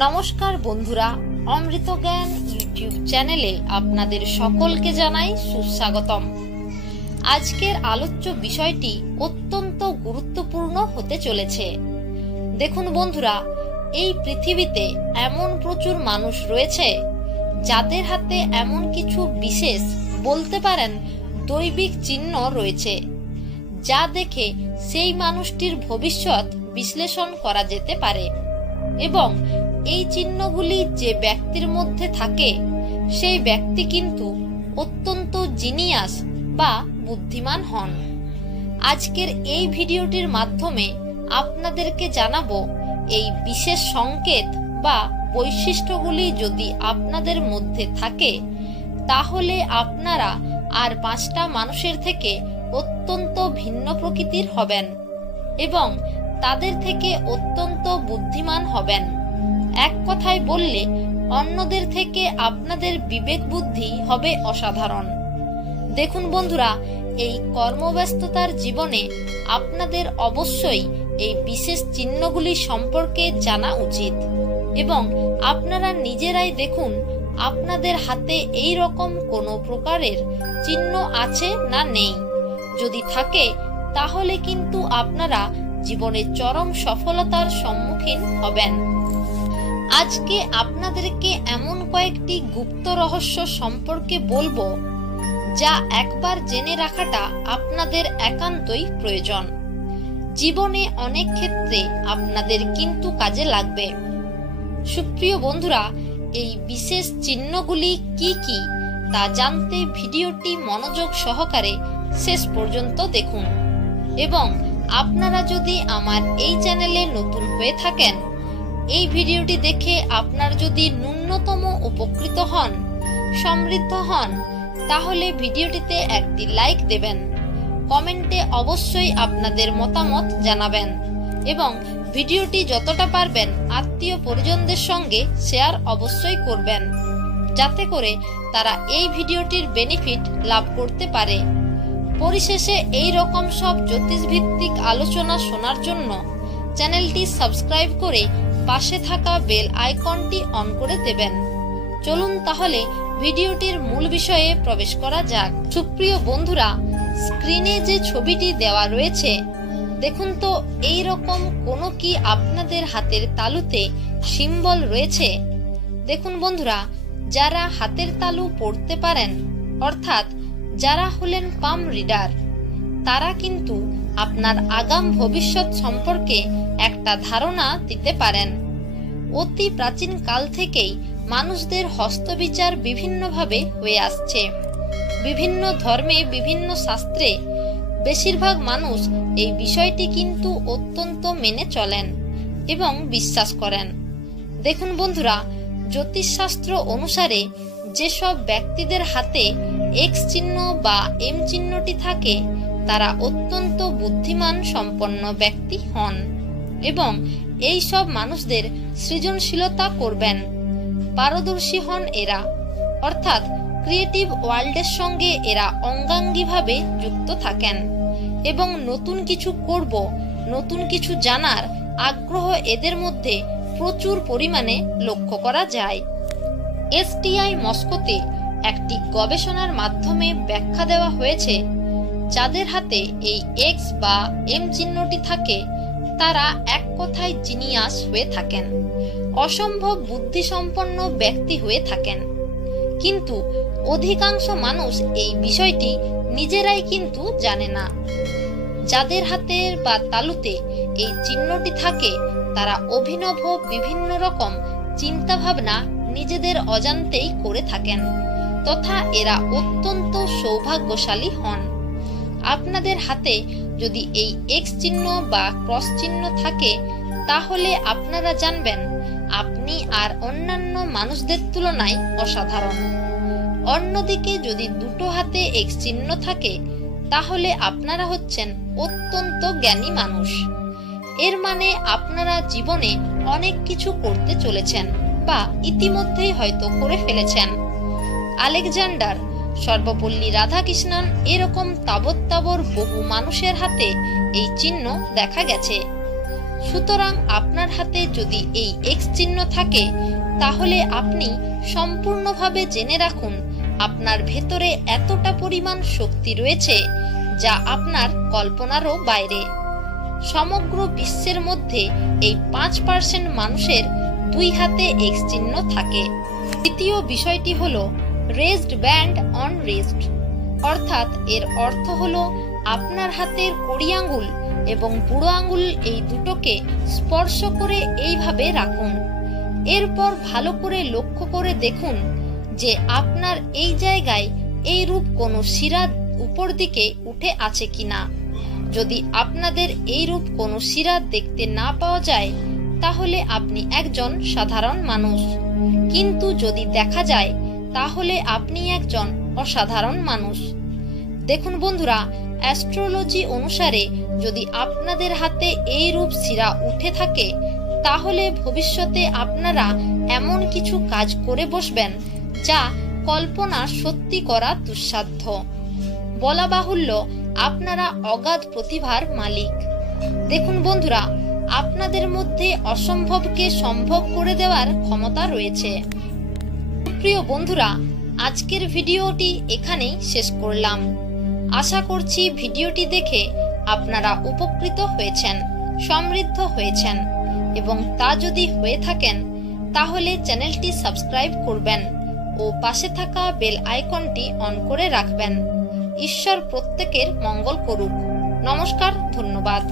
নমস্কার বন্ধুরা, অমৃত জ্ঞান ইউটিউব চ্যানেলে আপনাদের সকলকে জানাই সুস্বাগতম। আজকের আলোচ্য বিষয়টি অত্যন্ত গুরুত্বপূর্ণ হতে চলেছে। দেখুন বন্ধুরা, এই পৃথিবীতে এমন প্রচুর মানুষ রয়েছে যাদের হাতে এমন কিছু বিশেষ, বলতে পারেন দৈবিক চিহ্ন রয়েছে, যা দেখে সেই মানুষটির ভবিষ্যৎ বিশ্লেষণ করা যেতে পারে। এবং এই চিহ্নগুলি যে ব্যক্তির মধ্যে থাকে সেই ব্যক্তি কিন্তু অত্যন্ত জিনিয়াস বা বুদ্ধিমান হন। আজকের এই ভিডিওটির মাধ্যমে আপনাদেরকে জানাবো এই বিশেষ সংকেত বা বৈশিষ্ট্যগুলি যদি আপনাদের মধ্যে থাকে তাহলে আপনারা আর 5টা মানুষের থেকে অত্যন্ত ভিন্ন প্রকৃতির হবেন এবং তাদের থেকে অত্যন্ত বুদ্ধিমান হবেন। এক কথায় বললে অন্যদের থেকে আপনাদের বিবেক বুদ্ধি হবে অসাধারণ। দেখুন বন্ধুরা, এই কর্মব্যস্ততার জীবনে আপনাদের অবশ্যই এই বিশেষ চিহ্নগুলি সম্পর্কে জানা উচিত এবং আপনারা নিজেরাই দেখুন আপনাদের হাতে এই রকম কোনো প্রকারের চিহ্ন আছে না নেই। যদি থাকে তাহলে কিন্তু আপনারা জীবনে চরম সফলতার সম্মুখীন হবেন। আজকে আপনাদেরকে এমন কয়েকটি গুপ্ত রহস্য সম্পর্কে বলবো যা একবার জেনে রাখাটা আপনাদের একান্তই প্রয়োজন। জীবনে অনেক ক্ষেত্রে আপনাদের কিন্তু কাজে লাগবে। সুপ্রিয় বন্ধুরা, এই বিশেষ চিহ্নগুলি কি কি তা জানতে ভিডিওটি মনোযোগ সহকারে শেষ পর্যন্ত দেখুন। এবং আপনারা যদি আমার এই চ্যানেলে নতুন হয়ে থাকেন, এই ভিডিওটি দেখে আপনার যদি ন্যূনতম উপকৃত হন, সমৃদ্ধ হন, তাহলে ভিডিওটিতে একটি লাইক দেবেন, কমেন্টে অবশ্যই আপনাদের মতামত জানাবেন এবং ভিডিওটি যতটা পারবেন আত্মীয় পরিজনদের সঙ্গে শেয়ার অবশ্যই করবেন, যাতে করে তারা এই ভিডিওটির বেনিফিট লাভ করতে পারে। পরিশেষে এই রকম সব জ্যোতিষ ভিত্তিক আলোচনা শোনার জন্য চ্যানেলটি সাবস্ক্রাইব করে পাশে থাকা বেল আইকনটি অন করে দেবেন। চলুন তাহলে ভিডিওটির মূল বিষয়ে প্রবেশ করা যাক। সুপ্রিয় বন্ধুরা, স্ক্রিনে যে ছবিটি দেওয়া রয়েছে দেখুন তো, এই রকম কোনো কি আপনাদের হাতের তালুতে সিম্বল রয়েছে? দেখুন বন্ধুরা, যারা হাতের তালু পড়তে পারেন, অর্থাৎ যারা হলেন পাম রিডার, তারা কিন্তু আপনার আগাম ভবিষ্যৎ সম্পর্কে একটা ধারণা দিতে পারেন। অতি প্রাচীন কাল থেকেই মানুষদের হস্তবিচার বিভিন্নভাবে হয়ে আসছে। বিভিন্ন ধর্মে, বিভিন্ন শাস্ত্রে বেশিরভাগ মানুষ এই বিষয়টি কিন্তু অত্যন্ত মেনে চলেন এবং বিশ্বাস করেন। দেখুন বন্ধুরা, জ্যোতিষশাস্ত্র অনুসারে যেসব ব্যক্তিদের হাতে এক্স চিহ্ন বা এম চিহ্নটি থাকে তারা অত্যন্ত বুদ্ধিমান সম্পন্ন ব্যক্তি হন এবং এই সব মানুষদের সৃজনশীলতা করবেন, পারদর্শী হন এরা, অর্থাৎ ক্রিয়েটিভ ওয়ার্ল্ডের সঙ্গে এরা অঙ্গাঙ্গিভাবে যুক্ত থাকেন এবং নতুন কিছু করব, নতুন কিছু জানার আগ্রহ এদের মধ্যে প্রচুর পরিমাণে লক্ষ্য করা যায়। এসটিআই মস্কোতে একটি গবেষণার মাধ্যমে ব্যাখ্যা দেওয়া হয়েছে, যাদের হাতে এই এক্স বা এম চিহ্নটি থাকে তারা এক কথায় জিনিয়াস হয়ে থাকেন, অসম্ভব বুদ্ধিসম্পন্ন ব্যক্তি হয়ে থাকেন। কিন্তু অধিকাংশ মানুষ এই বিষয়টি নিজেরাই কিন্তু জানে না। যাদের হাতের বা তালুতে এই চিহ্নটি থাকে তারা অভিনব বিভিন্ন রকম চিন্তা ভাবনা নিজেদের অজান্তেই করে থাকেন, তথা এরা অত্যন্ত সৌভাগ্যশালী হন। আপনাদের হাতে যদি এই এক্স চিহ্ন বা ক্রস চিহ্ন থাকে তাহলে আপনারা জানবেন আপনি আর অন্যান্য মানুষদের তুলনায় অসাধারণ। অন্যদিকে যদি দুটো হাতে এক্স চিহ্ন থাকে তাহলে আপনারা হচ্ছেন অত্যন্ত জ্ঞানী মানুষ। এর মানে আপনারা জীবনে অনেক কিছু করতে চলেছেন বা ইতিমধ্যেই হয়তো করে ফেলেছেন। আলেকজান্ডার, সর্বপল্লী রাধাকৃষ্ণন এরকম তাবৎ তাবর বহু মানুষের হাতে এই চিহ্ন দেখা গেছে। সুতরাং আপনার হাতে যদি এই এক্স চিহ্ন থাকে তাহলে আপনি সম্পূর্ণভাবে জেনে রাখুন আপনার ভেতরে এতটা পরিমাণ শক্তি রয়েছে যা আপনার কল্পনারও বাইরে। সমগ্র বিশ্বের মধ্যে এই 5% মানুষের 2 হাতে এক্স চিহ্ন থাকে। দ্বিতীয় বিষয়টি হলো রেজড ব্যান্ড অন রিস্ট, অর্থাৎ এর অর্থ হলো আপনার হাতের কড়ি আঙ্গুল এবং বুড়ো আঙ্গুল এই দুটোকে স্পর্শ করে এইভাবে রাখুন। এরপর ভালো করে লক্ষ্য করে দেখুন যে আপনার এই জায়গায় এই রূপ কোনো শিরা উপর দিকে উঠে আছে কিনা। যদি আপনাদের এই রূপ কোনো শিরা দেখতে না পাওয়া যায় তাহলে আপনি একজন সাধারণ মানুষ, কিন্তু যদি দেখা যায় তাহলে আপনি একজন অসাধারণ মানুষ। দেখুন বন্ধুরা, অ্যাস্ট্রোলজি অনুসারে যদি আপনাদের হাতে এই রূপ শিরা উঠে থাকে তাহলে ভবিষ্যতে আপনারা এমন কিছু কাজ করে বসবেন যা কল্পনা সত্যি করা দুঃসাধ্য। বলা বাহুল্য আপনারা অগাধ প্রতিভার মালিক। দেখুন বন্ধুরা, আপনাদের মধ্যে অসম্ভবকে সম্ভব করে দেওয়ার ক্ষমতা রয়েছে। প্রিয় বন্ধুরা, আজকের ভিডিওটি এখানেই শেষ করলাম। আশা করছি ভিডিওটি দেখে আপনারা উপকৃত হয়েছেন, সমৃদ্ধ হয়েছেন, এবং তা যদি হয়ে থাকেন তাহলে চ্যানেলটি সাবস্ক্রাইব করবেন ও পাশে থাকা বেল আইকনটি অন করে রাখবেন। ঈশ্বর প্রত্যেকের মঙ্গল করুক। নমস্কার, ধন্যবাদ।